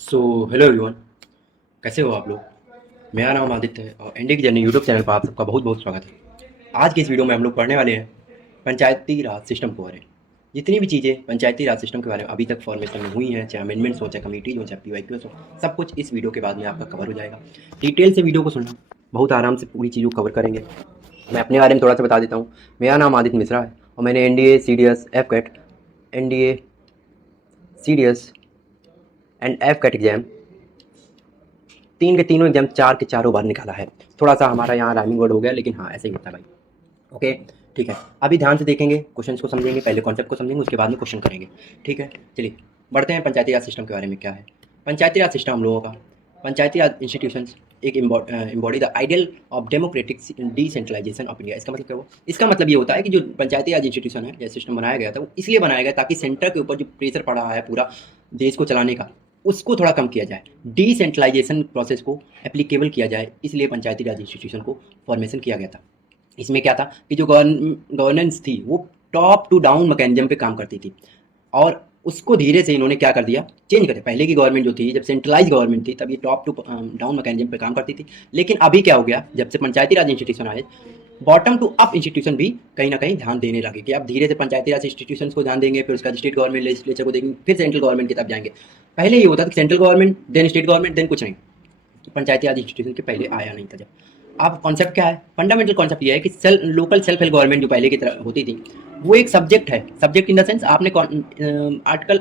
Hello everyone. कैसे हो आप लोग? मेरा नाम आदित्य है और इंडिया की जर्नी यूट्यूब चैनल पर आप सबका बहुत बहुत स्वागत है। आज की इस वीडियो में हम लोग पढ़ने वाले हैं पंचायती राज सिस्टम के बारे में। जितनी भी चीज़ें पंचायती राज सिस्टम के बारे में अभी तक फॉर्मेशन में हुई हैं, चाहे अमेंडमेंट्स हो, चाहे कमेटीज हो, चाहे पीवाईक्यूएस हो, सब कुछ इस वीडियो के बाद में आपका कवर हो जाएगा। डिटेल से वीडियो को सुनना, बहुत आराम से पूरी चीज़ों को कवर करेंगे। मैं अपने बारे में थोड़ा सा बता देता हूँ। मेरा नाम आदित्य मिश्रा है और मैंने NDA, CDS, AFCAT, NDA, CDS and AFCAT exam तीन के तीनों एग्जाम चार के चारों बार निकाला है। थोड़ा सा हमारा यहाँ राइमिंग वर्ड हो गया, लेकिन हाँ ऐसे ही होता है भाई। ओके, ठीक है। अभी ध्यान से देखेंगे, क्वेश्चंस को समझेंगे, पहले कॉन्सेप्ट को समझेंगे, उसके बाद में क्वेश्चन करेंगे। ठीक है, चलिए बढ़ते हैं पंचायती राज सिस्टम के बारे में। क्या है पंचायती राज सिस्टम? हम लोगों का पंचायती राज इंस्टीट्यूशंस एक embody the ideal of democratic decentralisation of India. इसका मतलब क्या हुआ? इसका मतलब ये होता है कि जो पंचायती राज इंस्टीट्यूशन है या सिस्टम बनाया गया था, वो इसलिए बनाया गया ताकि सेंटर के ऊपर जो प्रेशर पड़ रहा है पूरा देश को चलाने का, उसको थोड़ा कम किया जाए, डिसेंट्रलाइजेशन प्रोसेस को एप्लीकेबल किया जाए। इसलिए पंचायती राज इंस्टीट्यूशन को फॉर्मेशन किया गया था। इसमें क्या था कि जो गवर्नेंस थी वो टॉप टू डाउन मैकेनिज्म पे काम करती थी, और उसको धीरे से इन्होंने क्या कर दिया, चेंज कर दिया। पहले की गवर्नमेंट जो थी, जब सेंट्रलाइज गवर्नमेंट थी, तब ये टॉप टू डाउन मैकेनिज्म पे काम करती थी। लेकिन अभी क्या हो गया, जब से पंचायती राज इंस्टीट्यूशन आए, बॉटम टू अप इंस्टीट्यूशन भी कहीं ना कहीं ध्यान देने लगे कि अब धीरे से पंचायती राज इंस्टीट्यूशंस को ध्यान देंगे, फिर उसका स्टेट गवर्नमेंट लेजिस्लेचर को देंगे, फिर सेंट्रल गवर्नमेंट की तरफ जाएंगे। पहले ये होता था कि central government then state government then कुछ नहीं, पंचायती राज इंस्टीट्यूशन के पहले आया नहीं था। जब अब कॉन्सेप्ट क्या है, फंडामेंटल कॉन्सेप्ट ये है कि लोकल सेल्फ हेल्प गवर्नमेंट जो पहले की तरह होती थी, वो एक सब्जेक्ट है। सब्जेक्ट इन द सेंस, आपने आर्टिकल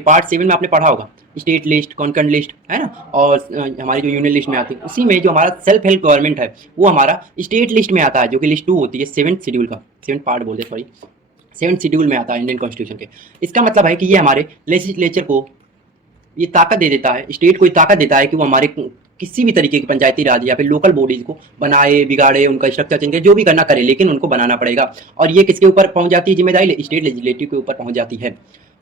पार्ट 7 में आपने पढ़ा होगा, स्टेट लिस्ट, कॉन्करेंट लिस्ट है ना, और हमारी जो यूनियन लिस्ट में आती है, उसी में जो हमारा सेल्फ हेल्प गवर्नमेंट है वो हमारा स्टेट लिस्ट में आता है, जो कि लिस्ट 2 होती है, 7th शेड्यूल का, 7th पार्ट बोलते हैं, सॉरी 7th शेड्यूल में आता है इंडियन कॉन्स्टिट्यूशन के। इसका मतलब है कि ये हमारे लेजिस्लेचर को ये ताकत दे देता है, स्टेट को ये ताकत देता है कि वो हमारे किसी भी तरीके की पंचायती राज या फिर लोकल बॉडीज को बनाए, बिगाड़े, उनका स्ट्रक्चर चेंज करे, जो भी करना करे, लेकिन उनको बनाना पड़ेगा। और ये किसके ऊपर पहुंच जाती है जिम्मेदारी? स्टेट लेजिस्लेटिव के ऊपर पहुंच जाती है।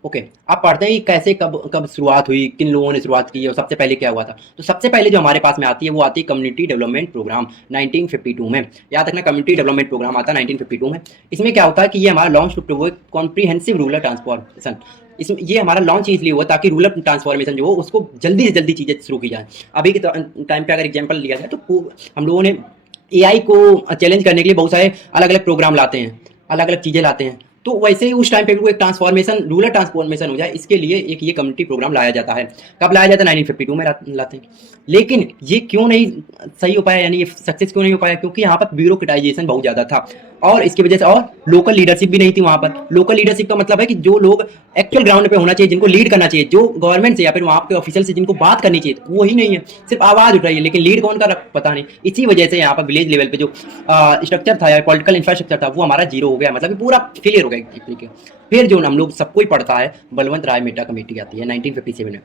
ओके, आप पढ़ते हैं कैसे कब कब शुरुआत हुई, किन लोगों ने शुरुआत की और सबसे पहले क्या हुआ था। तो सबसे पहले जो हमारे पास में आती है वो आती है कम्युनिटी डेवलपमेंट प्रोग्राम 1952 में। याद रखना, कम्युनिटी डेवलपमेंट प्रोग्राम आता है 1952 में। इसमें क्या होता है कि ये हमारा launch to provoke comprehensive rural transformation. इसमें ये हमारा लॉन्च इसलिए हुआ ताकि रूरल ट्रांसफॉर्मेशन जो हो उसको जल्दी से जल्दी चीज़ें शुरू की जाए। अभी के टाइम पे अगर एग्जांपल लिया जाए तो हम लोगों ने एआई को चैलेंज करने के लिए बहुत सारे अलग अलग प्रोग्राम लाते हैं, अलग अलग चीज़ें लाते हैं। तो वैसे ही उस टाइम पे भी एक ट्रांसफॉर्मेशन, रूरल ट्रांसफॉर्मेशन हो जाए, इसके लिए एक ये कम्युनिटी प्रोग्राम लाया जाता है। कब लाया जाता है? 1952 में लाते हैं। लेकिन ये क्यों नहीं सही हो पाया, यानी ये सक्सेस क्यों नहीं हो पाया? क्योंकि यहाँ पर ब्यूरोक्रेटाइजेशन बहुत ज़्यादा था, और इसकी वजह से, और लोकल लीडरशिप भी नहीं थी वहाँ पर। लोकल लीडरशिप का मतलब है कि जो लोग एक्चुअल ग्राउंड पे होना चाहिए, जिनको लीड करना चाहिए, जो गवर्नमेंट से या फिर वहाँ के ऑफिशियल से जिनको बात करनी चाहिए, वो ही नहीं है। सिर्फ आवाज़ उठ रही है, लेकिन लीड कौन कर पता नहीं। इसी वजह से यहाँ पर विलेज लेवल पे जो स्ट्रक्चर था या पॉलिटिकल इंफ्रास्ट्रक्चर था वो हमारा जीरो हो गया, मतलब पूरा फेलियर हो गया एक तरीके। फिर जो हम लोग सबको ही पढ़ता है, बलवंत राय मेहता कमेटी आती है 1957 में।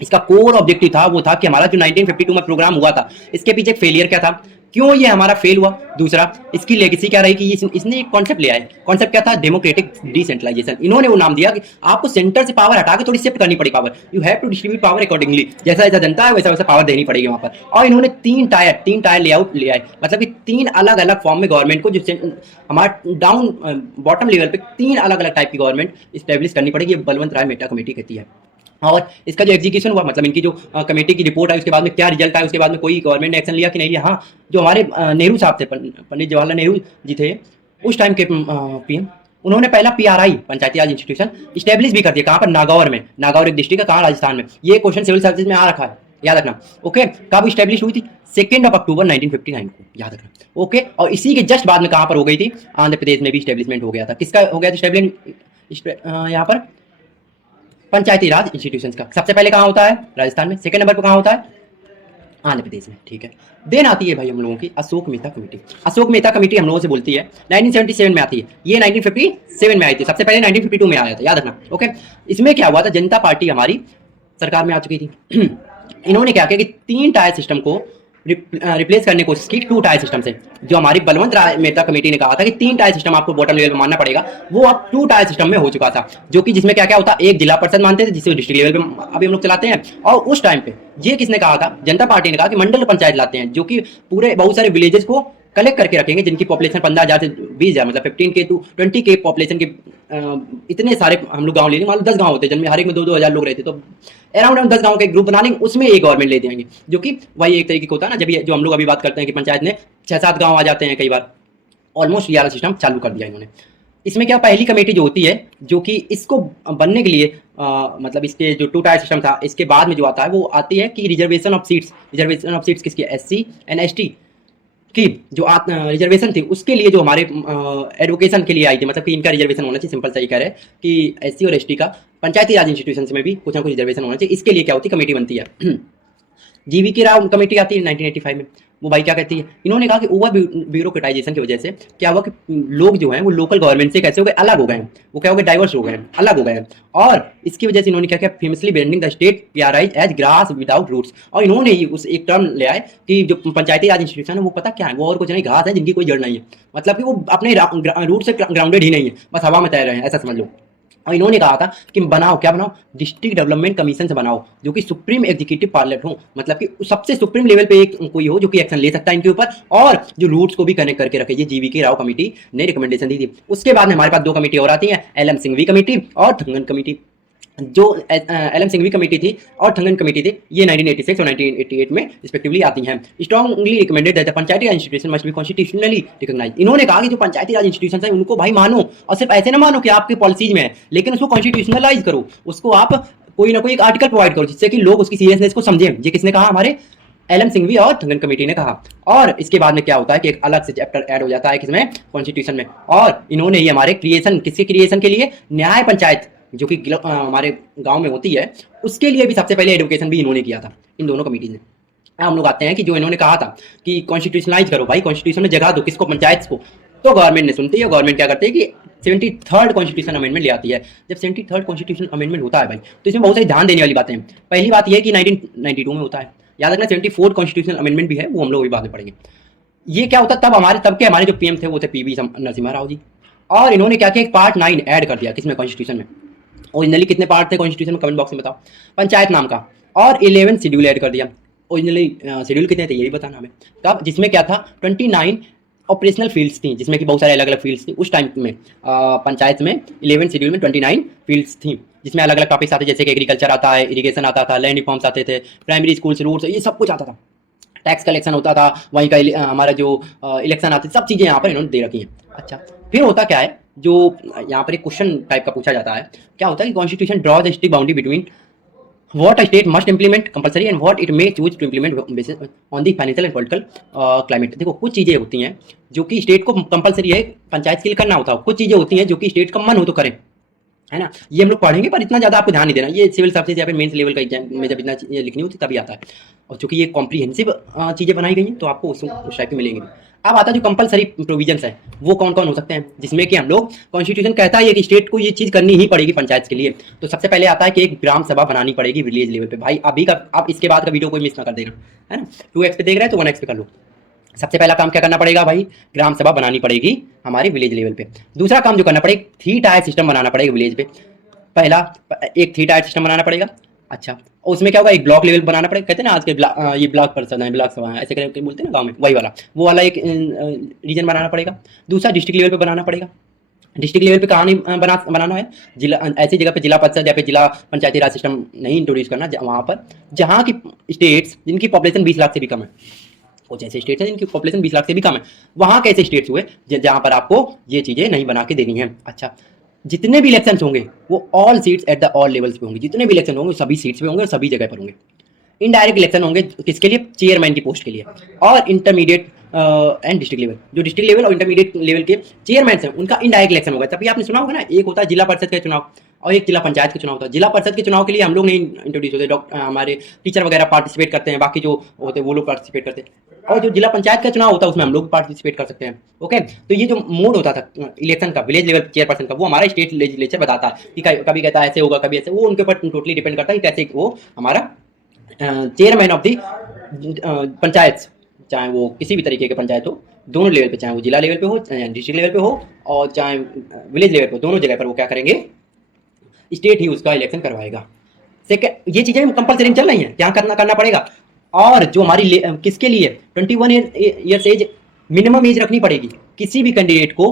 इसका कोर ऑब्जेक्टिव था वो था कि हमारा जो 1952 में प्रोग्राम हुआ था, इसके पीछे फेलियर क्या था, क्यों ये हमारा फेल हुआ, दूसरा इसकी लेगेसी क्या रही कि इसने एक कॉन्सेप्ट ले आए। कॉन्सेप्ट क्या था? Democratic decentralisation. इन्होंने वो नाम दिया कि आपको सेंटर से पावर हटा के थोड़ी शिफ्ट करनी पड़ी power, you have to distribute power accordingly, जैसा जैसा जनता है वैसा वैसा पावर देनी पड़ेगी वहां पर। और इन्होंने तीन टायर लेआउट ले आए, मतलब कि 3 अलग अलग फॉर्म में गवर्नमेंट को, जो हमारा डाउन बॉटम लेवल पे 3 अलग अलग टाइप की गवर्नमेंट स्टैब्लिश करनी पड़ेगी। बलवंत राय मेहता कमेटी कहती है। और इसका जो एग्जीक्यूशन हुआ, मतलब इनकी जो कमेटी की रिपोर्ट आई, उसके बाद में क्या रिजल्ट आया, उसके बाद में कोई गवर्नमेंट ने एक्शन लिया कि नहीं लिया? हाँ, जो हमारे नेहरू साहब थे, पंडित जवाहरलाल नेहरू जी थे उस टाइम के पीएम, उन्होंने पहला पीआरआई पंचायती राज इंस्टीट्यूशन स्टैब्लिश भी कर दिया। कहाँ पर? नागौर में। नागौर एक डिस्ट्रिक्ट है, कहाँ? राजस्थान में। ये क्वेश्चन सिविल सर्विस में आ रखा है, याद रखना। ओके, कब स्टैब्लिश हुई थी? 2 अक्टूबर 1959 को, याद रखना। ओके, और इसी के जस्ट बाद में कहाँ पर हो गई थी? आंध्र प्रदेश में भी स्टैब्लिशमेंट हो गया था। किसका हो गया था स्टैब्लिशमेंट यहाँ पर? पंचायती राज इंस्टीट्यूशंस का। सबसे पहले कहाँ होता है? राजस्थान में। सेकंड नंबर पर कहाँ होता है? आंध्र प्रदेश में। ठीक है, देन आती है भाई हम लोगों की अशोक मेहता कमेटी। अशोक मेहता कमेटी हम लोगों से बोलती है 1977 में आती है, ये 1957 में आई थी, सबसे पहले 1952 में आया था, याद रखना। ओके, इसमें क्या हुआ था, जनता पार्टी हमारी सरकार में आ चुकी थी। इन्होंने क्या किया कि 3 टायर सिस्टम को रिप्लेस करने की कोशिश की 2 टायर सिस्टम से। जो हमारी बलवंत राय मेहता कमेटी ने कहा था कि 3 टायर सिस्टम आपको बॉटम लेवल पे मानना पड़ेगा, वो अब 2 टायर सिस्टम में हो चुका था। जो कि जिसमें क्या क्या होता, एक जिला परिषद मानते थे जिसे डिस्ट्रिक्ट लेवल पे अभी हम लोग चलाते हैं, और उस टाइम पे ये किसने कहा था? जनता पार्टी ने कहा कि मंडल पंचायत लाते हैं, जो कि पूरे बहुत सारे विलेजेस को कलेक्ट करके रखेंगे जिनकी पॉपुलेशन 15,000 से 20,000 मतलब 15K to 20K पॉपुलेशन के इतने सारे हम लोग गाँव ले लेंगे। मान लो 10 गाँव होते हैं जिनमें हर एक में 2-2 हज़ार लोग रहते, तो अराउंड हम 10 गाँव का एक ग्रुप बना लेंगे, उसमें एक गवर्नमेंट ले देंगे, जो कि वही एक तरीके का होता है ना, जब जो हम लोग अभी बात करते हैं कि पंचायत में 6-7 गाँव आ जाते हैं कई बार। ऑलमोस्ट ये वाला सिस्टम चालू कर दिया इन्होंने। इसमें क्या पहली कमेटी जो होती है, जो कि इसको बनने के लिए मतलब इसके जो 2 टायर सिस्टम था, इसके बाद में जो आता है वो आती है कि रिजर्वेशन ऑफ सीट्स किसकी, SC एंड ST की जो रिजर्वेशन थी उसके लिए जो हमारे एडवोकेशन के लिए आई थी, मतलब कि इनका रिजर्वेशन होना चाहिए। सिंपल सही कह रहे हैं कि SC और ST का पंचायती राज इंस्टीट्यूशन में भी कुछ ना कुछ रिजर्वेशन होना चाहिए। इसके लिए क्या होती है, कमेटी बनती है। GV राव कमेटी आती है 1985 में। वो भाई क्या कहती है, इन्होंने कहा कि ओवर ब्यूरोक्रेटाइजेशन की वजह से क्या हुआ कि लोग जो हैं वो लोकल गवर्नमेंट से कैसे हो गए, अलग हो गए हैं, वो क्या हो गए, डाइवर्स हो गए हैं, अलग हो गए हैं। और इसकी वजह से इन्होंने क्या किया, famously branding the state PRI as grass without roots. और इन्होंने ही उस एक टर्म ले आए कि जो पंचायती राज इंस्टीट्यूशन है वो पता क्या है, वो और कुछ नहीं, घास है जिनकी कोई जड़ नहीं है, मतलब कि वो अपने रूट से ग्राउंडेड ही नहीं है, बस हवा में तैर रहे हैं, ऐसा समझ लो। और इन्होंने कहा था कि बनाओ, क्या बनाओ, डिस्ट्रिक्ट डेवलपमेंट कमीशन से बनाओ, जो कि सुप्रीम एग्जीक्यूटिव पार्लियामेंट हो, मतलब कि सबसे सुप्रीम लेवल पे एक कोई हो जो कि एक्शन ले सकता है इनके ऊपर, और जो रूट्स को भी कनेक्ट करके रखे। ये GV राव कमेटी ने रिकमेंडेशन दी थी। उसके बाद में हमारे पास 2 कमेटी और आती है, LM सिंघवी कमेटी और थंगन कमेटी। जो LM सिंघवी कमेटी थी और थंगन कमेटी थी, ये 1986 और 1988 में रिस्पेक्टिवली आती हैं। Strongly recommended that the Panchayati Raj institution must be constitutionally recognise. इन्होंने कहा कि जो पंचायती राज इंस्टीट्यूशन है उनको भाई मानो, और सिर्फ ऐसे ना मानो कि आपके पॉलिसीज में है, लेकिन उसको कॉन्स्टिट्यूशनलाइज करो, उसको आप कोई ना कोई एक आर्टिकल प्रोवाइड करो जिससे कि लोग उसकी सीरियसनेस को समझें। ये किसने कहा, हमारे LM सिंघवी और थंगन कमेटी ने कहा। और इसके बाद में क्या होता है कि एक अलग से चैप्टर ऐड हो जाता है किसमें, कॉन्स्टिट्यूशन में। और इन्होंने ये हमारे क्रिएशन, किसके क्रिएशन के लिए, न्याय पंचायत जो कि हमारे गांव में होती है, उसके लिए भी सबसे पहले एडुकेशन भी इन्होंने किया था, इन दोनों कमेटी ने। हम लोग आते हैं कि जो इन्होंने कहा था कि कॉन्स्टिट्यूशनलाइज करो भाई, कॉन्स्टिट्यूशन में जगह दो, किसको, पंचायत को। तो गवर्नमेंट ने सुनती है, गवर्नमेंट क्या करती है कि 73rd कॉन्स्टिट्यूशन अमेंडमेंट ले आती है। जब 73rd कॉन्स्टिट्यूशन अमेंडमेंट होता है भाई, तो इसमें बहुत सारी ध्यान देने वाली बातें हैं। पहली बात यह है कि 1992 में होता है, याद रखना 74th कॉन्स्टिट्यूशन अमेंडमेंट भी है, वो हम लोग अभी बाद में पढ़ेंगे। ये क्या होता है, तब के हमारे जो PM थे वो थे PV नरसिम्हा राव जी। और इन्होंने क्या किया, एक पार्ट 9 ऐड कर दिया किसमें, कॉन्स्टिट्यूशन में। ओरिजिनली कितने पार्ट थे कॉन्स्टिट्यूशन में, कमेंट बॉक्स में बताओ, पंचायत नाम का। और 11 शेड्यूल ऐड कर दिया। ओरिजिनली शेड्यूल कितने थे यही बताना हमें, कब, जिसमें क्या था, 29 ऑपरेशनल फील्ड्स थी, जिसमें कि बहुत सारे अलग अलग फील्ड्स थी उस टाइम में। पंचायत में 11 शेड्यूल में 29 फील्ड्स थी, जिसमें अलग अलग टॉपिक्स आते, जैसे कि एग्रीकल्चर आता है, इरिगेशन आता था, लैंड रिफॉर्म्स आते थे, प्राइमरी स्कूल्स, रूट्स, ये सब कुछ आता था, टैक्स कलेक्शन होता था, वहीं का हमारा जो इलेक्शन आते, सब चीज़ें यहाँ पर इन्होंने दे रखी हैं। अच्छा, फिर होता क्या है, जो यहाँ पर एक क्वेश्चन टाइप का पूछा जाता है, क्या होता है कि constitution draw the strict boundary between what a state must implement compulsory and what it may choose to implement based on the financial and political climate। देखो, कुछ चीज़ें होती हैं जो कि स्टेट को कंपलसरी है पंचायत के लिए करना होता है, कुछ चीज़ें होती हैं जो कि स्टेट का मन हो तो करें, है ना। ये हम लोग पढ़ेंगे, पर इतना ज़्यादा आपको ध्यान नहीं देना, ये सिविल सर्विसेज या फिर मेंस लेवल का एग्जाम में जब इतना चीज़ें लिखनी होती तभी आता है। और चूंकि ये कॉम्प्रीहेंसिव चीज़ें बनाई गई हैं, तो आपको उस टाइप की मिलेंगी। अब आता है जो कंपलसरी प्रोविजंस है, वो कौन कौन हो सकते हैं, जिसमें कि हम लोग, कॉन्स्टिट्यूशन कहता है कि स्टेट को ये चीज़ करनी ही पड़ेगी पंचायत के लिए। तो सबसे पहले आता है कि एक ग्राम सभा बनानी पड़ेगी विलेज लेवल पे। भाई अभी का, आप इसके बाद का वीडियो कोई मिस ना कर देना, है ना। 2x पे देख रहे हैं तो 1x पे कर लो। सबसे पहला काम क्या करना पड़ेगा भाई, ग्राम सभा बनानी पड़ेगी हमारे विलेज लेवल पे। दूसरा काम जो करना पड़ेगा, 3 टायर सिस्टम बनाना पड़ेगा विलेज पे। पहला, एक 3 टायर सिस्टम बनाना पड़ेगा। अच्छा, उसमें क्या होगा, एक ब्लॉक लेवल बनाना पड़ेगा, कहते हैं ना आज के ये ब्लॉक परिषद है, ब्लॉक सभा है, ऐसे करके बोलते हैं ना गांव में, वही वाला, वो वाला एक रीजन बनाना पड़ेगा। दूसरा, डिस्ट्रिक्ट लेवल पे बनाना पड़ेगा। डिस्ट्रिक्ट लेवल पे कहाँ नहीं बनाना है, जिला, ऐसी जगह पे जिला परिषद या फिर जिला पंचायती राज सिस्टम नहीं इंट्रोड्यूस करना, वहाँ पर जहाँ की स्टेट्स जिनकी पॉपुलेशन 20 लाख से भी कम है, कुछ ऐसे स्टेट्स हैं जिनकी पॉपुलेशन 20 लाख से भी कम है, वहाँ कैसे स्टेट्स हुए जहाँ पर आपको ये चीज़ें नहीं बना के देनी है। अच्छा, जितने भी इलेक्शंस होंगे वो all seats at the all levels पे होंगे, जितने भी इलेक्शन होंगे सभी सीट्स पे होंगे और सभी जगह पर होंगे। इनडायरेक्ट इलेक्शन होंगे किसके लिए, चेयरमैन की पोस्ट के लिए। और इंटरमीडिएट एंड डिस्ट्रिक्ट लेवल, जो डिस्ट्रिक्ट लेवल और इंटरमीडिएट लेवल के चेयरमैन हैं उनका इनडायरेक्ट इलेक्शन होगा। तभी आपने सुना होगा ना, एक होता है जिला परिषद का चुनाव और एक जिला पंचायत का चुनाव होता है। जिला परिषद के चुनाव के लिए हम लोग नहीं इंट्रोड्यूस होते, डॉक्टर हमारे टीचर वगैरह पार्टिसिपेट करते हैं, बाकी जो होते हैं वो लोग पार्टिसिपेट करते हैं। और जो जिला पंचायत का चुनाव होता है उसमें हम लोग पार्टिसिपेट कर सकते हैं। ओके, तो ये जो मोड होता था इलेक्शन का, विलेज लेवल चेयरपर्सन का, वो हमारा स्टेट लेजिस्लेचर बताता है कि कभी कहता है ऐसे होगा, कभी ऐसे, वो उनके ऊपर टोटली डिपेंड करता है कि कैसे वो हमारा चेयरमैन ऑफ दी पंचायत, चाहे वो किसी भी तरीके के पंचायत हो, दोनों लेवल पे, चाहे वो जिला लेवल पे हो, डिस्ट्रिक्ट लेवल पे हो और चाहे विलेज लेवल पे, दोनों जगह पर वो क्या करेंगे, स्टेट ही उसका इलेक्शन करवाएगा। सेकंड, ये चीज़ें कंपलसरी चल रही हैं, क्या करना पड़ेगा। और जो हमारी किसके लिए 21 ईयर्स एज मिनिमम एज रखनी पड़ेगी किसी भी कैंडिडेट को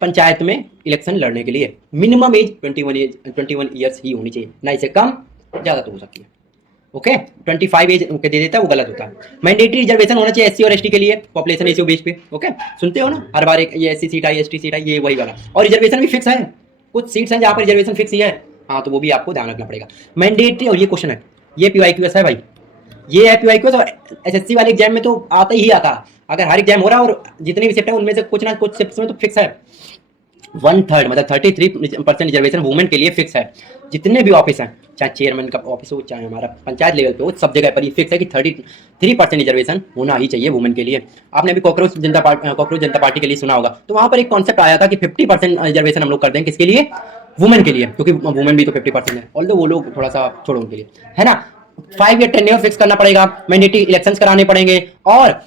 पंचायत में इलेक्शन लड़ने के लिए। मिनिमम एज 21 ईयर्स ही होनी चाहिए, ना इससे कम, ज़्यादा तो हो सकती है। ओके, 25 एज दे देता है वो गलत होता है। मैंडेटरी रिजर्वेशन होना चाहिए एससी और एसटी के लिए, पॉपुलेशन रेशियो बेस पे। ओके, सुनते हो ना हर बार, एक ये एससी सीट आई, एसटी सीट आई, ये वही वाला। और रिजर्वेशन भी फिक्स है, कुछ सीट्स हैं जहाँ पर रिजर्वेशन फिक्स ही है। हाँ, तो वो भी आपको ध्यान रखना पड़ेगा। मैंडेटरी, और ये क्वेश्चन है, ये PYQS है भाई, ये है PYQS, और SSC वाले एग्जाम में तो आता ही आता है। अगर हर एग्जाम हो रहा है और जितने भी शिफ्ट है उनमें से कुछ ना कुछ शिफ्ट में तो फिक्स है। 1/3 मतलब 33% रिजर्वेशन वुमेन के लिए फिक्स है। जितने भी ऑफिस हैं, चाहे चेयरमैन का ऑफिस हो, चाहे हमारा पंचायत लेवल पे हो, सब जगह पर ये फिक्स है कि 33% रिजर्वेशन होना ही चाहिए वुमेन के लिए। आपने अभी कॉकरोच जनता पार्टी के लिए सुना होगा, तो वहां पर एक कॉन्सेप्ट आया था कि 50% रिजर्वेशन हम लोग कर दें, किसके लिए? वुमेन के लिए, क्योंकि वुमेन भी तो 50% है। ऑल्दो वो लोग थोड़ा सा छोड़ो उनके लिए, है ना। 5 ईयर टेन्योर फिक्स करना पड़ेगा, मैंडेटरी इलेक्शंस कराने पड़ेंगे, और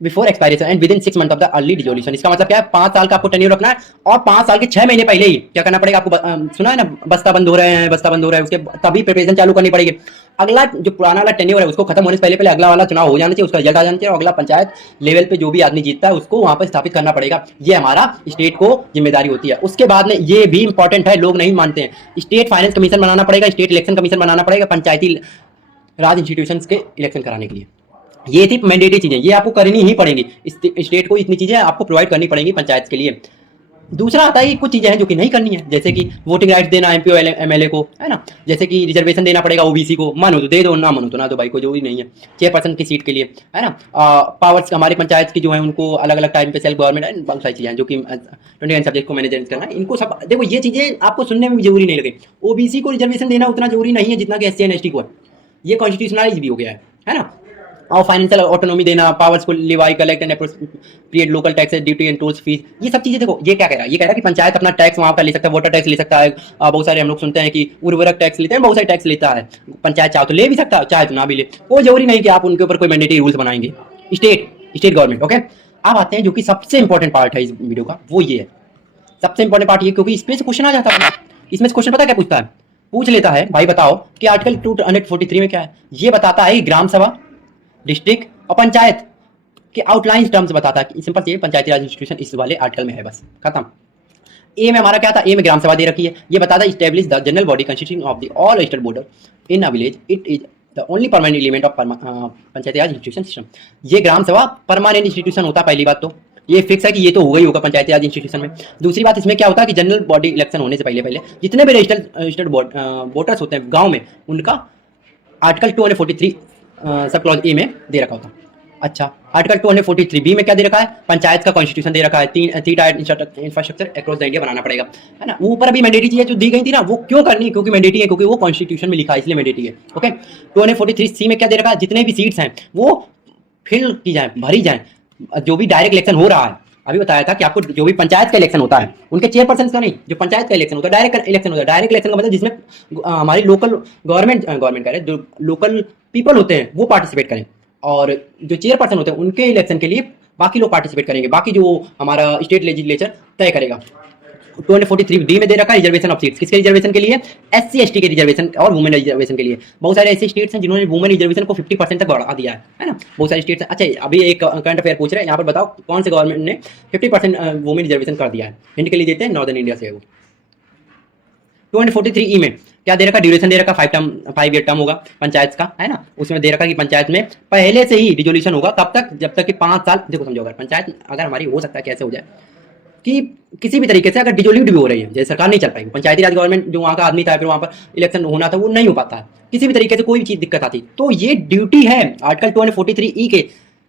before expiration and with in 6 month of the early dissolution. इसका मतलब क्या है? 5 साल का आपको टेन्योर रखना है, और 5 साल के 6 महीने पहले ही क्या करना पड़ेगा आपको? सुना है ना, बस्ता बंद हो रहे हैं, बस्ता बंद हो रहा है, उसके तभी प्रिपरेशन चालू करनी पड़ेगी। अगला जो पुराना वाला टेन्योर है उसको खत्म होने से पहले पहले अगला वाला चुनाव हो जाना चाहिए, उसका रिजल्ट आ जाना चाहिए, और अगला पंचायत लेवल पे जो भी आदमी जीतता है उसको वहां पर स्थापित करना पड़ेगा। ये हमारा स्टेट को जिम्मेदारी होती है। उसके बाद में ये भी इंपॉर्टेंट है, लोग नहीं मानते हैं, स्टेट फाइनेंस कमीशन बनाना पड़ेगा, स्टेट इलेक्शन कमीशन बनाना पड़ेगा पंचायती राज इंस्टीट्यूशंस के इलेक्शन कराने के लिए। ये थी मैंडेटरी चीजें, ये आपको करनी ही पड़ेंगी। स्टेट को इतनी चीजें आपको प्रोवाइड करनी पड़ेंगी पंचायत के लिए। दूसरा आता है कुछ चीजें हैं जो कि नहीं करनी है, जैसे कि वोटिंग राइट्स देना MP और MLA को, है ना। जैसे कि रिजर्वेशन देना पड़ेगा OBC को, मानो तो दे दो, ना मानो तो ना दो भाई, को जो भी नहीं है। चेयरपर्सन की सीट के लिए, है ना। पावर्स हमारे पंचायत की जो है उनको अलग अलग टाइम पे सेल्फ गवर्नमेंट, बहुत सारी चीजें हैं जो कि 29 सब्जेक्ट को मैनेज करना है। इनको सब देखो, ये चीजें आपको सुनने में भी जरूरी नहीं लगे। OBC को रिजर्वेशन देना उतना जरूरी नहीं है जितना कि SC एंड ST को है। ये कॉन्स्टिट्यूशनलाइज भी हो गया है ना। और फाइनेंशियल ऑटोनॉमी देना, पावर्स को levy, collect and appropriate local taxes, duty and tolls fees, ये सब चीजें। देखो ये क्या कह रहा है, ये कह रहा है कि पंचायत अपना टैक्स वहां का ले सकता है, वाटर टैक्स ले सकता है। बहुत सारे हम लोग सुनते हैं कि उर्वरक टैक्स लेते हैं, बहुत सारे टैक्स लेता है पंचायत। चाहे तो ले भी सकता है, चाहे तो ना भी ले, कोई जरूरी नहीं कि आप उनके ऊपर कोई मैंडेटरी रूल्स बनाएंगे। State government. ओके, अब आते हैं जो कि सबसे इंपॉर्टेंट पार्ट है इस वीडियो का, वो ये है। सबसे इंपॉर्टेंट पार्ट ये, क्योंकि इस पे से क्वेश्चन आ जाता है। इसमें क्वेश्चन पता क्या पूछता है? पूछ लेता है, भाई बताओ कि आर्टिकल 243 में क्या है। ये बताता है ग्राम सभा, डिस्ट्रिक्ट और पंचायत के आउटलाइन टर्म्स बताता है। सिंपल ये पंचायती राज इंस्टीट्यूशन इस वाले आर्टिकल में है, बस खत्म। ए में हमारा क्या था? ए में ग्राम सभा दे रखी है, ये बताता है establish the general body constituting of the all registered border in a village, it is the only permanent element of Panchayati Raj institution system. ये ग्राम सभा परमानेंट इंस्टीट्यूशन होता है, पहली बात तो ये फिक्स है कि ये तो होगा ही होगा पंचायती राज इंस्टीट्यूशन में। दूसरी बात इसमें क्या होता है कि जनरल बॉडी इलेक्शन होने से पहले जितने भी रजिस्टर्ड वोटर्स होते हैं गांव में, उनका आर्टिकल 243 सब क्लॉज ए में दे रखा होता है। अच्छा, आर्टिकल 243 बी में क्या दे रखा है? पंचायत का कॉन्स्टिट्यूशन दे रखा है, 3 tier infrastructure across the India बनाना पड़ेगा, है ना। वो ऊपर अभी मैंडेटरी चीजें जो दी गई थी ना, वो क्यों करनी? क्योंकि मैंडेटरी है, क्योंकि वो कॉन्स्टिट्यूशन में लिखा है, इसलिए मैंडेटरी है। ओके, 243 सी में क्या दे रखा है? जितने भी सीट्स हैं वो फिल की जाए, भरी जाए। जो भी डायरेक्ट इलेक्शन हो रहा है, अभी बताया था कि आपको जो भी पंचायत का इलेक्शन होता है, उनके चेयरपर्सन का नहीं, जो पंचायत का इलेक्शन होता है डायरेक्ट इलेक्शन होता है। डायरेक्ट इलेक्शन का मतलब जिसमें हमारी लोकल गवर्नमेंट कह रहे, जो लोकल पीपल होते हैं वो पार्टिसिपेट करें, और जो चेयरपर्सन होते हैं उनके इलेक्शन के लिए बाकी लोग पार्टिसिपेट करेंगे, बाकी जो हमारा स्टेट लेजिस्लेचर तय करेगा। 243 डी में दे रखा है रिजर्वेशन ऑफ सीट्स, किसके रिजर्वेशन के लिए? SC ST के रिजर्वेशन और वुमेन रिजर्वेशन के लिए। बहुत सारे ऐसे स्टेट्स हैं जिन्होंने वुमेन रिजर्वेशन को 50% तक बढ़ा दिया है ना। बहुत सारे स्टेट्स हैं। अच्छा, अभी एक करंट अफेयर पूछ रहे हैं, यहाँ पर बताओ कौन से गवर्नमेंट ने 50% वुमेन रिजर्वेशन कर दिया है? हिंट के लिए देते हैं, नॉर्दर्न इंडिया से है वो। 243 ई में क्या दे रखा? ड्यूरेशन दे रखा 5 ईयर टर्म होगा पंचायत का, है ना। उसमें दे रखा कि पंचायत में पहले से ही रिजोल्यूशन होगा, कब तक? जब तक कि 5 साल। देखो समझो, अगर पंचायत अगर हमारी हो सकता है कैसे हो जाए कि किसी भी तरीके से अगर डिजोल्यूट भी हो रही है, जैसे सरकार नहीं चल पाएगी, पंचायती राज गवर्नमेंट जो वहाँ का आदमी था, फिर वहाँ पर इलेक्शन होना था, वो नहीं हो पाता है, किसी भी तरीके से कोई भी चीज दिक्कत आती, तो ये ड्यूटी है आर्टिकल 243 ई के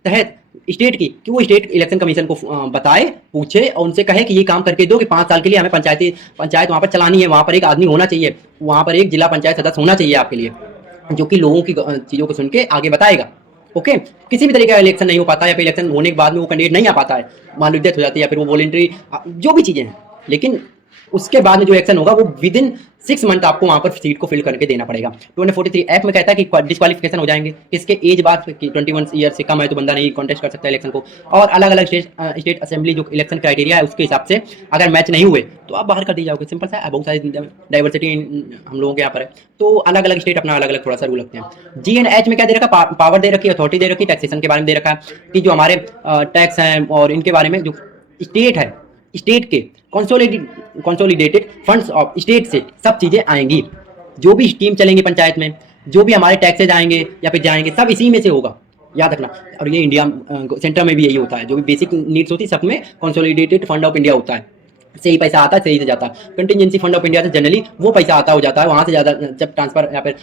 तहत स्टेट की कि वो स्टेट इलेक्शन कमीशन को बताए, पूछे और उनसे कहे कि ये काम करके दो कि 5 साल के लिए हमें पंचायत वहाँ पर चलानी है, वहाँ पर एक आदमी होना चाहिए, वहाँ पर एक जिला पंचायत सदस्य होना चाहिए आपके लिए, जो कि लोगों की चीज़ों को सुन के आगे बताएगा। ओके, किसी भी तरीके का इलेक्शन नहीं हो पाता, या फिर इलेक्शन होने के बाद में वो कैंडिडेट नहीं आ पाता है, मान लो डेथ हो जाती है, या फिर वो वॉलंटरी, जो भी चीज़ें हैं, लेकिन उसके बाद में जो एक्शन होगा वो विद इन 6 मंथ आपको वहां पर सीट को फिल करके देना पड़ेगा। 243 एफ में कहता है कि डिस्क्वालिफिकेशन हो जाएंगे किसके एज बाद 21 ईयर से कम है तो बंदा नहीं कॉन्टेस्ट कर सकता इलेक्शन को। और अलग अलग स्टेट असेंबली जो इलेक्शन क्राइटेरिया है उसके हिसाब से अगर मैच नहीं हुए तो आप बाहर कर दिए जाओगे। सिंपल सा है, बहुत सारी डाइवर्सिटी हम लोगों के यहाँ पर है, तो अलग अलग स्टेट अपना अलग अलग थोड़ा सा रूल रखते हैं। जी एंड एच में क्या दे रखा, पावर दे रखी, अथॉरिटी दे रखी, टैक्सेशन के बारे में दे रखा है कि जो हमारे टैक्स हैं और इनके बारे में जो स्टेट है, स्टेट के कंसोलिडेटेड फंड्स ऑफ स्टेट से सब चीजें आएंगी। जो भी स्कीम चलेंगी पंचायत में, जो भी हमारे टैक्सेज आएंगे या फिर जाएंगे, सब इसी में से होगा, याद रखना। और ये इंडिया सेंटर में भी यही होता है, जो भी बेसिक नीड्स होती है सब में कंसोलिडेटेड फंड ऑफ इंडिया होता है, सही पैसा आता है सही से जाता है। कंटिजेंसी फंड ऑफ इंडिया से जनरली वो पैसा आता हो जाता है, वहां से ज्यादा जब ट्रांसफर या फिर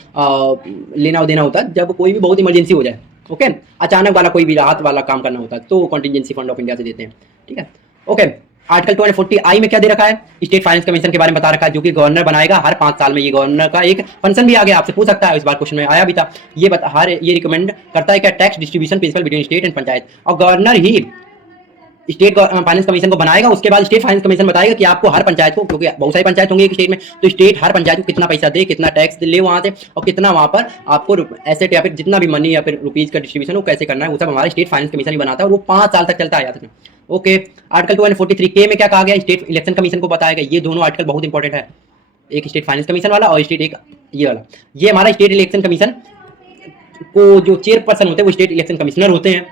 लेना देना होता है, जब कोई भी बहुत इमरजेंसी हो जाए, ओके, अचानक वाला कोई भी राहत वाला काम करना होता है तो कंटिजेंसी फंड ऑफ इंडिया से देते हैं, ठीक है। ओके, आर्टिकल 240 आई में क्या दे रखा है, स्टेट फाइनेंस कमीशन के बारे में बता रखा है, जो कि गवर्नर बनाएगा हर 5 साल में। ये गवर्नर का एक फंक्शन भी आ गया, आपसे पूछ सकता है, इस बार क्वेश्चन में आया भी था। ये रिकमेंड करता है क्या, tax distribution principle between state and panchayat, और गवर्नर ही स्टेट फाइनेंस कमीशन को बनाएगा। उसके बाद स्टेट फाइनेंस कमीशन बताएगा कि आपको हर पंचायत को, क्योंकि बहुत सारी पंचायत होंगी एक स्टेट में, तो स्टेट हर पंचायत को कितना पैसा दे, कितना टैक्स ले वहां से, और कितना वहां पर आपको एसेट या फिर जितना भी मनी या फिर रुपीज का डिस्ट्रीब्यूशन वो कैसे करना है, वो सब हमारा स्टेट फाइनेंस कमीशन ही बनाता है, और वो 5 साल तक चलता है, याद रखना। ओके, आर्टिकल 243 के में क्या कहा गया, स्टेट इलेक्शन कमीशन को बताएगा। ये दोनों आर्टिकल बहुत इंपॉर्टेंट है, एक स्टेट फाइनेंस कमीशन वाला और स्टेट एक ये वाला। ये हमारा स्टेट इलेक्शन कमीशन को जो चेयरपर्सन होते हैं वो स्टेट इलेक्शन कमिश्नर होते हैं,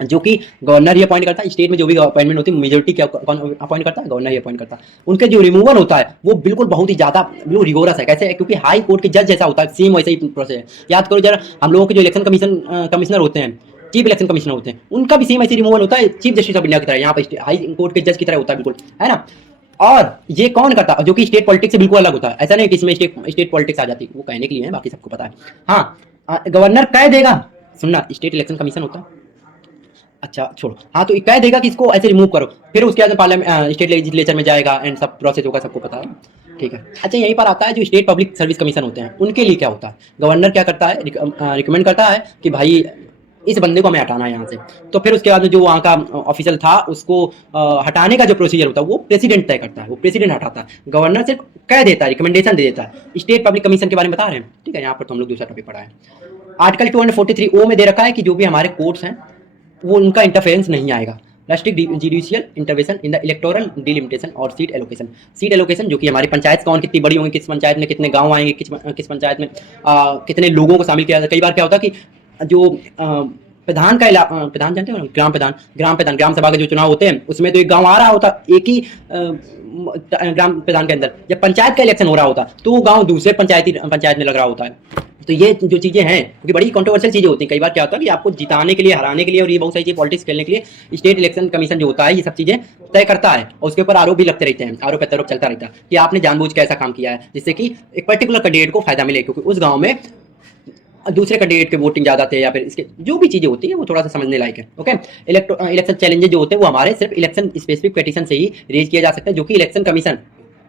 जो कि गवर्नर ही अपॉइंट करता है। स्टेट में जो भी अपॉइंटमेंट होती है मेजोरिटी क्या अपॉइंट करता है, गवर्नर ही अपॉइंट करता है। उनके जो रिमूवल होता है वो बिल्कुल बहुत ही ज्यादा बिल्कुल रिगोरस है। कैसे है, क्योंकि हाई कोर्ट के जज जैसा होता है, सेम वैसे ही प्रोसेस है। याद करो जरा, हम लोगों के जो इलेक्शन कमिश्नर होते हैं, चीफ इलेक्शन कमिश्नर होते हैं, उनका भी सेम ऐसे रिमूवल होता है चीफ जस्टिस ऑफ इंडिया की तरह, यहाँ पर हाई कोर्ट के जज की तरह होता है, बिल्कुल, है ना। और ये कौन करता है, जो कि स्टेट पॉलिटिक्स से बिल्कुल अलग होता है। ऐसा नहीं कि इसमें स्टेट पॉलिटिक्स आ जाती है, वो कहने के लिए है, बाकी सबको पता है। हाँ, गवर्नर कह देगा, सुनना, स्टेट इलेक्शन कमीशन होता है, अच्छा छोड़ो, हाँ, तो कह देगा कि इसको ऐसे रिमूव करो, फिर उसके बाद पार्लियामेंट स्टेट लेजिस्लेचर में जाएगा एंड सब प्रोसेस होगा, सबको पता है, ठीक है। अच्छा, यहीं पर आता है जो स्टेट पब्लिक सर्विस कमीशन होते हैं, उनके लिए क्या होता है, गवर्नर क्या करता है, रिकमेंड करता है कि भाई इस बंदे को हमें हटाना है यहाँ से, तो फिर उसके बाद में जो वहाँ का ऑफिशियल था उसको हटाने का जो प्रोसीजर होता है वो प्रेसिडेंट तय करता है, वो प्रेसिडेंट हटाता है, गवर्नर सिर्फ कह देता है, रिकमेंडेशन दे देता है। स्टेट पब्लिक कमीशन के बारे में बता रहे हैं, ठीक है। यहाँ पर तो हम लोग दूसरा टॉपिक पढ़ा है। आर्टिकल 243 ओ में दे रखा है कि जो भी हमारे कोर्ट्स हैं वो उनका इंटरफेरेंस नहीं आएगा। Restrict judicial intervention in the electoral delimitation और सीट एलोकेशन। सीट एलोकेशन जो कि हमारी पंचायत कौन कितनी बड़ी होंगी, किस पंचायत में कितने गांव आएंगे, किस पंचायत में कितने लोगों को शामिल किया जाता है। कई बार क्या होता है कि जो प्रधान का प्रधान जानते हो ना, ग्राम प्रधान ग्राम सभा के जो चुनाव होते हैं उसमें तो एक गांव आ रहा होता एक ही ग्राम प्रधान के अंदर, जब पंचायत का इलेक्शन हो रहा होता तो वो गांव दूसरे पंचायत में लग रहा होता है। तो ये जो चीजें हैं क्योंकि बड़ी कंट्रोवर्शियल चीजें होती हैं, कई बार क्या होता है कि आपको जिताने के लिए, हराने के लिए और ये बहुत सारी चीजें पॉलिटिक्स खेलने के लिए स्टेट इलेक्शन कमीशन जो होता है ये सब चीजें तय करता है, और उसके ऊपर आरोप भी लगते रहते हैं, आरोप प्रत्यारोप चलता रहता है कि आपने जानबूझ के ऐसा काम किया है जिससे कि एक पर्टिकुलर कैंडिडेट को फायदा मिले, क्योंकि उस गांव में दूसरे कैंडिडेट के वोटिंग ज्यादा थे, या फिर इसके जो भी चीजें होती है वो थोड़ा सा समझने लायक है। ओके, इलेक्शन चैलेंजेस जो होते हैं वो हमारे सिर्फ इलेक्शन स्पेसिफिक पिटीशन से ही रेज किया जा सकता है, जो कि इलेक्शन कमीशन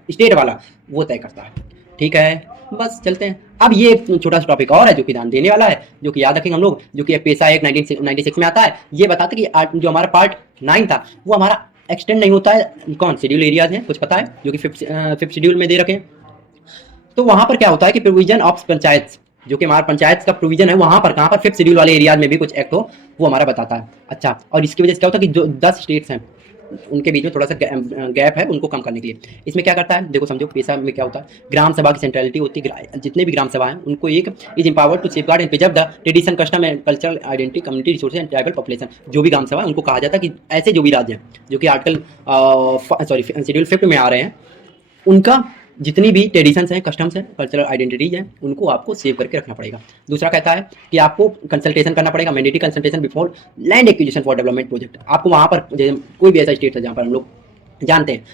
स्टेट वाला वो तय करता है, ठीक है। बस चलते हैं। अब ये छोटा सा टॉपिक और है जो कि ध्यान देने वाला है, जो कि याद रखेंगे हम लोग, जो कि पेशा एक 1996 में आता है। ये बताते कि जो हमारा पार्ट 9 था वो हमारा एक्सटेंड नहीं होता है, कौन शेड्यूल एरियाज हैं कुछ पता है, जो कि फिफ्थ शेड्यूल में दे रखे हैं। तो वहां पर क्या होता है कि प्रोविजन ऑफ पंचायत, जो कि हमारा पंचायत का प्रोविजन है, वहां पर कहां पर 5th शेड्यूल वाले एरियाज में भी कुछ एक्ट हो वो हमारा बताता है। अच्छा, और इसकी वजह से क्या होता है कि जो 10 स्टेट्स हैं उनके बीच में थोड़ा सा गैप है, उनको कम करने के लिए इसमें क्या करता है, देखो समझो, पेशा में क्या होता है, ग्राम सभा की सेंट्रलिटी होती है। जितने भी ग्राम सभा हैं उनको एक is empowered to safeguard and preserve the tradition, custom and cultural identity, community resources and tribal population. जो भी ग्राम सभा है उनको कहा जाता है कि ऐसे जो भी राज्य हैं जो कि आर्टिकल शेड्यूल 5 में आ रहे हैं, उनका जितनी भी ट्रेडिशंस हैं, कस्टम्स हैं, कल्चरल आइडेंटिटीज हैं, उनको आपको सेव करके रखना पड़ेगा। दूसरा कहता है कि आपको कंसल्टेशन करना पड़ेगा, mandatory consultation before land acquisition for development project. आपको वहाँ पर कोई भी ऐसा स्टेट है जहाँ पर हम लोग जानते हैं,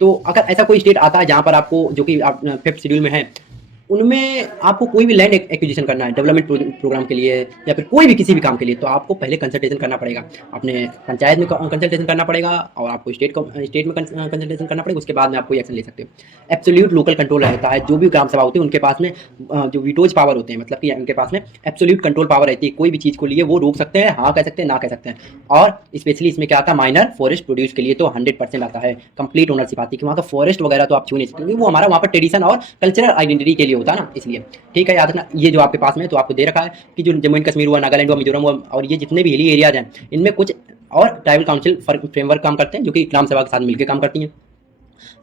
तो अगर ऐसा कोई स्टेट आता है जहाँ पर आपको, जो कि 5th शेड्यूल में है, उनमें आपको कोई भी लैंड एक्विजिशन करना है डेवलपमेंट प्रोग्राम के लिए या फिर कोई भी किसी भी काम के लिए, तो आपको पहले कंसल्टेशन करना पड़ेगा, अपने पंचायत में कंसल्टेशन करना पड़ेगा और आपको स्टेट में कंसल्टेशन करना पड़ेगा, उसके बाद में आप कोई एक्शन ले सकते हो। एब्सोल्यूट लोकल कंट्रोल रहता है, जो भी ग्राम सभा होती है उनके पास में जो वीटोज पावर होते हैं, मतलब कि उनके पास में एब्सोल्यूट कंट्रोल पावर रहती है, कोई भी चीज़ को लिए वो रोक सकते हैं, हाँ कह सकते हैं, ना कह सकते हैं। और स्पेशली इसमें क्या आता है, माइनर फॉरेस्ट प्रोड्यूस के लिए तो 100% आता है, कंप्लीट ओनरशिप आती है कि वहाँ का फॉरेस्ट वगैरह तो आप छू नहीं सकते, वो हमारा वहाँ पर ट्रेडिशन और कल्चरल आइडेंटिटी के लिए होता है ना, इसलिए। ठीक है, याद रखना। ये जो आपके पास में तो आपको दे रखा है कि जो जम्मू एंड कश्मीर हुआ, नागालैंड हुआ, मिजोरम हुआ और ये जितने भी हिली एरियाज हैं, इनमें कुछ और ट्राइबल काउंसिल फ्रेमवर्क काम करते हैं, जो कि ग्राम सभा के साथ मिलकर काम करती हैं।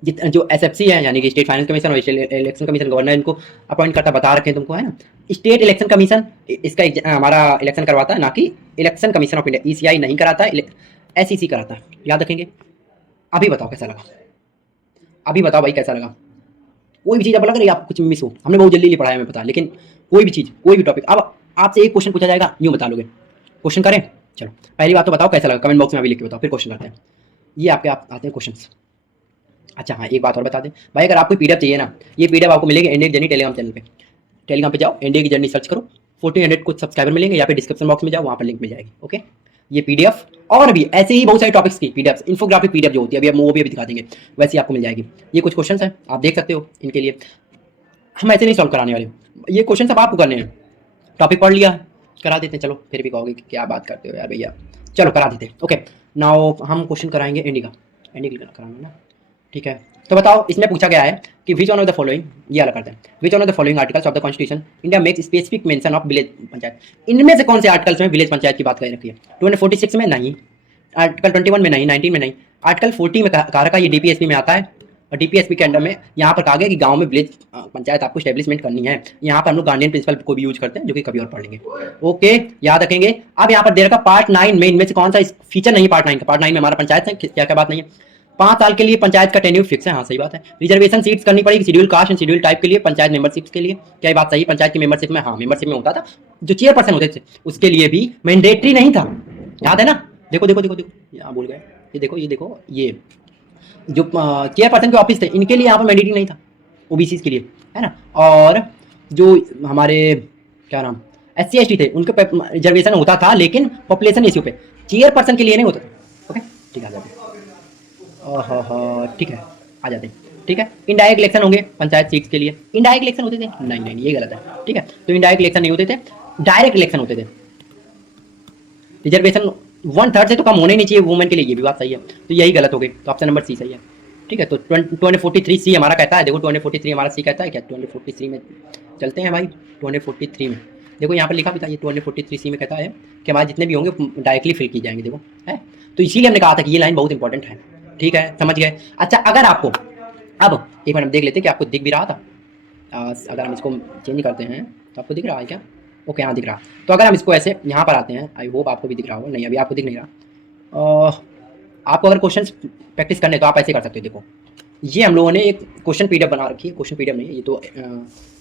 जो एसएफसी है यानी कि स्टेट फाइनेंस कमीशन और स्टेट इलेक्शन कमीशन गवर्नर इनको अपॉइंट करता, बता रखे हैं तुमको, है ना। स्टेट इलेक्शन कमीशन इसका हमारा इलेक्शन करवाता है, ना कि election commission of India, ECI नहीं कराता है, एसईसी कराता है, याद रखेंगे। अभी बताओ कैसा लगा, अभी बताओ भाई कैसा लगा। कोई भी चीज़ अब लग रही है आपको कुछ मिस हो, हमने बहुत जल्दी पढ़ाया, हमें पता है, लेकिन कोई भी चीज़, कोई भी टॉपिक, अब आपसे एक क्वेश्चन पूछा जाएगा, यूँ बता लोगे। क्वेश्चन करें, चलो पहली बात तो बताओ कैसा लगा, कमेंट बॉक्स में अभी लिख के बताओ, फिर क्वेश्चन करते हैं। ये आपके आते हैं क्वेश्चन। अच्छा हाँ, एक बात और बता दें भाई, अगर आपको पीडीएफ चाहिए ना, ये पीडीएफ आपको मिलेगी इंडिया की जर्नी टेलीग्राम चैनल पे। टेलीग्राम पे जाओ, इंडिया की जर्नी सर्च करो, 1400 कुछ सब्सक्राइबर मिलेंगे, या फिर डिस्क्रिप्शन बॉक्स में जाओ, वहाँ पर लिंक मिल जाएगी। ओके, ये पीडीएफ और भी ऐसे ही बहुत सारे टॉपिक्स की पीडीएफ, इन्फोग्राफिक पीडीएफ जो होती है, अभी वो भी अभी दिखा देंगे, वैसे आपको मिल जाएगी। ये कुछ क्वेश्चन हैं, आप देख सकते हो, इनके लिए हम ऐसे नहीं सॉल्व कराने वाले, ये क्वेश्चन सब आपको करने हैं। टॉपिक पढ़ लिया, करा देते हैं। चलो फिर भी कहोगे कि क्या बात करते हो यार भैया, चलो करा देते हैं। ओके, नाउ हम क्वेश्चन कराएंगे इंडिया कराएंगे ना, ठीक है। तो बताओ, इसमें पूछा गया है कि which one of the following, ये अलग करते हैं, which one of the following articles of the constitution India makes specific mention of village panchayat. इनमें से कौन से आर्टिकल्स में विलेज पंचायत की बात कर रखी है? 246 में नहीं, आर्टिकल 21 में नहीं, 19 में नहीं, आर्टिकल 40 में कहा रखा, ये डीपीएसपी में आता है, और डीपीएसपी के अंडर में यहाँ पर कहा गया कि गांव में विलेज पंचायत आपको स्टैब्लिशमेंट करनी है। यहाँ पर हम लोग गार्डियन प्रिंसिपल को भी यूज करते हैं, जो कि कभी और पढ़ लेंगे। ओके, याद रखेंगे। अब यहाँ पर दे रखा पार्ट 9 में, इनमें से कौन सा फीचर नहीं पार्ट 9 का? पार्ट 9 में हमारा पंचायत है, क्या क्या बात नहीं है। 5 साल के लिए पंचायत का टेन्यूर फिक्स है, हाँ सही बात है। रिजर्वेशन सीट्स करनी पड़ेगी schedule caste and schedule type के लिए, पंचायत मेंबरशिप के लिए, क्या ये बात सही? पंचायत की मेंबरशिप में, हाँ मेंबरशिप में होता था, जो चेयरपर्सन होते थे उसके लिए भी मैंडेटरी नहीं था, याद है ना। देखो देखो देखो देखो, यहाँ भूल गए, ये देखो ये देखो, ये जो चेयरपर्सन के ऑफिस थे, इनके लिए यहाँ पर मैंडेटरी नहीं था, ओबीसी के लिए, है ना। और जो हमारे क्या नाम SC ST थे, उनके रिजर्वेशन होता था, लेकिन पॉपुलेशन रेशियो पे, चेयरपर्सन के लिए नहीं होता। ओके ठीक है, आ जाते ठीक है, आ जाते हैं। ठीक है, इनडायरेक्ट इलेक्शन होंगे पंचायत सीट्स के लिए, इनडायरेक्ट इलेक्शन होते थे, नहीं नहीं ये गलत है। ठीक है, तो इनडायरेक्ट इलेक्शन नहीं होते थे, डायरेक्ट इलेक्शन होते थे। रिजर्वेशन 1/3 से तो कम होने नहीं चाहिए वुमेन के लिए, ये भी बात सही है, तो यही गलत हो गई, तो ऑप्शन नंबर सी सही है। ठीक है, तो 2043 सी हमारा कहता है, देखो 2043 हमारा सी कहता है क्या? 2043 में चलते हैं भाई, 2043 में देखो यहाँ पर लिखा भी था, ये 2043 सी में कहता है कि हमारे जितने भी होंगे डायरेक्टली फिल की जाएंगे, देखो है। तो इसीलिए हमने कहा था कि ये लाइन बहुत इंपॉर्टेंट है। ठीक है, समझ गए। अच्छा, अगर आपको अब एक मिनट देख लेते हैं कि आपको दिख भी रहा था, अगर हम इसको चेंज करते हैं तो आपको दिख रहा है क्या? ओके हाँ दिख रहा। तो अगर हम इसको ऐसे यहाँ पर आते हैं, आई होप आपको भी दिख रहा होगा, नहीं अभी आपको दिख नहीं रहा। आपको अगर क्वेश्चन प्रैक्टिस करने तो आप ऐसे कर सकते हो। देखो ये हम लोगों ने एक क्वेश्चन पीडीएफ बना रखी है, क्वेश्चन पीडीएफ नहीं है ये तो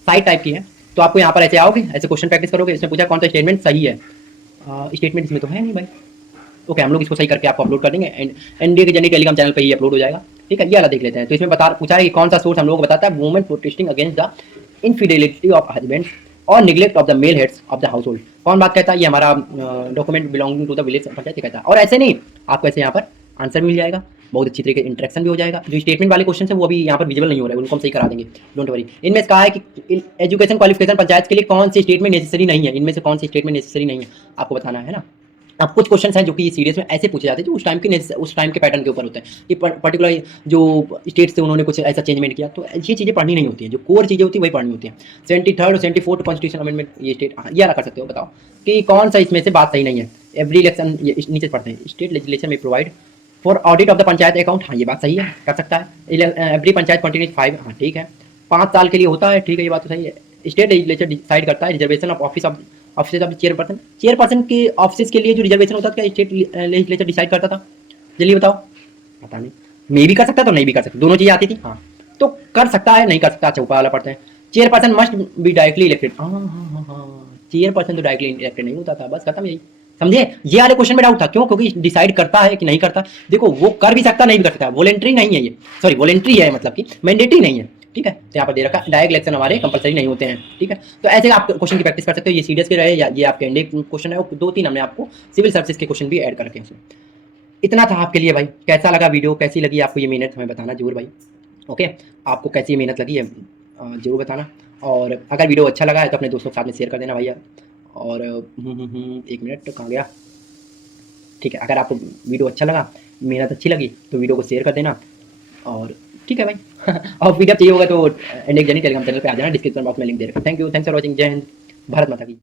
साइट टाइप की है। तो आपको यहाँ पर ऐसे आओगे, ऐसे क्वेश्चन प्रैक्टिस करोगे, इसमें पूछा कौन सा स्टेटमेंट सही है, स्टेटमेंट इसमें तो है नहीं भाई। ओके, हम लोग इसको सही करके आपको अपलोड कर देंगे, इंडिया की जर्नी टेलीग्राम चैनल पे ही अपलोड हो जाएगा। ठीक है, ये वाला देख लेते हैं। तो इसमें पूछा है कि कौन सा सोर्स हम लोगों को बताता है women protesting against the infidelity of husband और neglect of the male heads of the household. कौन बात कहता है? ये हमारा document belonging to the village panchayat कहता है। और ऐसे नहीं, आपको ऐसे यहाँ पर आंसर मिल जाएगा, बहुत अच्छी तरीके इंटरेक्शन भी हो जाएगा। जो स्टेटमेंट वाले क्वेश्चन है वो अभी यहाँ पर विजिबल नहीं हो रहा है, उनको हम सही करा देंगे, डोंट वरी। इनमें कहा है कि एजुकेशन क्वालिफिकेशन पंचायत के लिए कौन सी स्टेटमेंट नेसेसरी नहीं है, इनमें से कौन सी स्टेटमेंट नेसेसरी नहीं है आपको बताना है ना। अब कुछ क्वेश्चन हैं जो कि सीरियस में ऐसे पूछे जाते हैं, जो उस टाइम के पैटर्न के ऊपर होते हैं कि पर्टिकुलर जो स्टेट से उन्होंने कुछ ऐसा चेंजमेंट किया, तो ये चीज़ें पढ़नी नहीं होती हैं, जो कोर चीज़ें होती है वही पढ़नी होती हैं। 73 और 74 कॉन्स्टिट्यूशन अमेंडमेंट, ये स्टेट ये कर सकते हो, बताओ कि कौन सा इसमें से बात सही नहीं है। एवरी इलेक्शन, नीचे पढ़ते हैं, स्टेट लेजिस्लेचर में provide for audit of the panchayat account, हाँ ये बात सही है, कर सकता है। एवरी पंचायत कंटिन्यूज 5, हाँ ठीक है, 5 साल के लिए होता है, ठीक है ये बात तो सही है। स्टेट लेजिस्लेचर डिसाइड करता है reservation of office of chairperson के ऑफिस के लिए जो रिजर्वेशन होता था, क्या स्टेट लेजिस्लेचर डिसाइड करता था? जल्दी बताओ। पता नहीं, मे भी कर सकता तो नहीं भी कर सकता, दोनों चीजें आती थी। हाँ तो कर सकता है, नहीं कर सकता, अच्छा ऊपर वाला पढ़ते हैं। Chairperson must be directly elected, हाँ चेयरपर्सन तो डायरेक्टली इलेक्टेड नहीं होता था, बस खत्म यही, समझे। ये वाले क्वेश्चन में डाउट था, क्यों? क्योंकि डिसाइड करता है कि नहीं करता। देखो वो कर भी सकता नहीं भी कर सकता, वॉलेंट्री नहीं है ये, सॉरी वॉलेंट्री है, मतलब कि मैंडेटरी नहीं है। ठीक है, तो यहाँ पर दे रखा डायरेक्ट लेक्चर हमारे कंपलसरी नहीं होते हैं। ठीक है, तो ऐसे आप क्वेश्चन की प्रैक्टिस कर सकते हो। ये सीडीएस के रहे या ये आपके एनडीए क्वेश्चन है, और 2-3 हमने आपको सिविल सर्विसेज के क्वेश्चन भी ऐड कर रखे हैं इसमें। इतना था आपके लिए भाई। कैसा लगा वीडियो, कैसी लगी आपको ये मेहनत, हमें बताना जरूर भाई। ओके, आपको कैसी मेहनत लगी है जरूर बताना। और अगर वीडियो अच्छा लगा है तो अपने दोस्तों के साथ में शेयर कर देना भैया। और 1 मिनट कहाँ गया, ठीक है, अगर आपको वीडियो अच्छा लगा, मेहनत अच्छी लगी, तो वीडियो को शेयर कर देना। और ठीक है भाई और वीडियो चाहिए होगा तो इंडियन जर्नी टेलीग्राम चैनल पे आ जाना, डिस्क्रिप्शन बॉक्स में लिंक दे रखा है। Thank you, thanks for watching. जय हिंद, भारत माता की।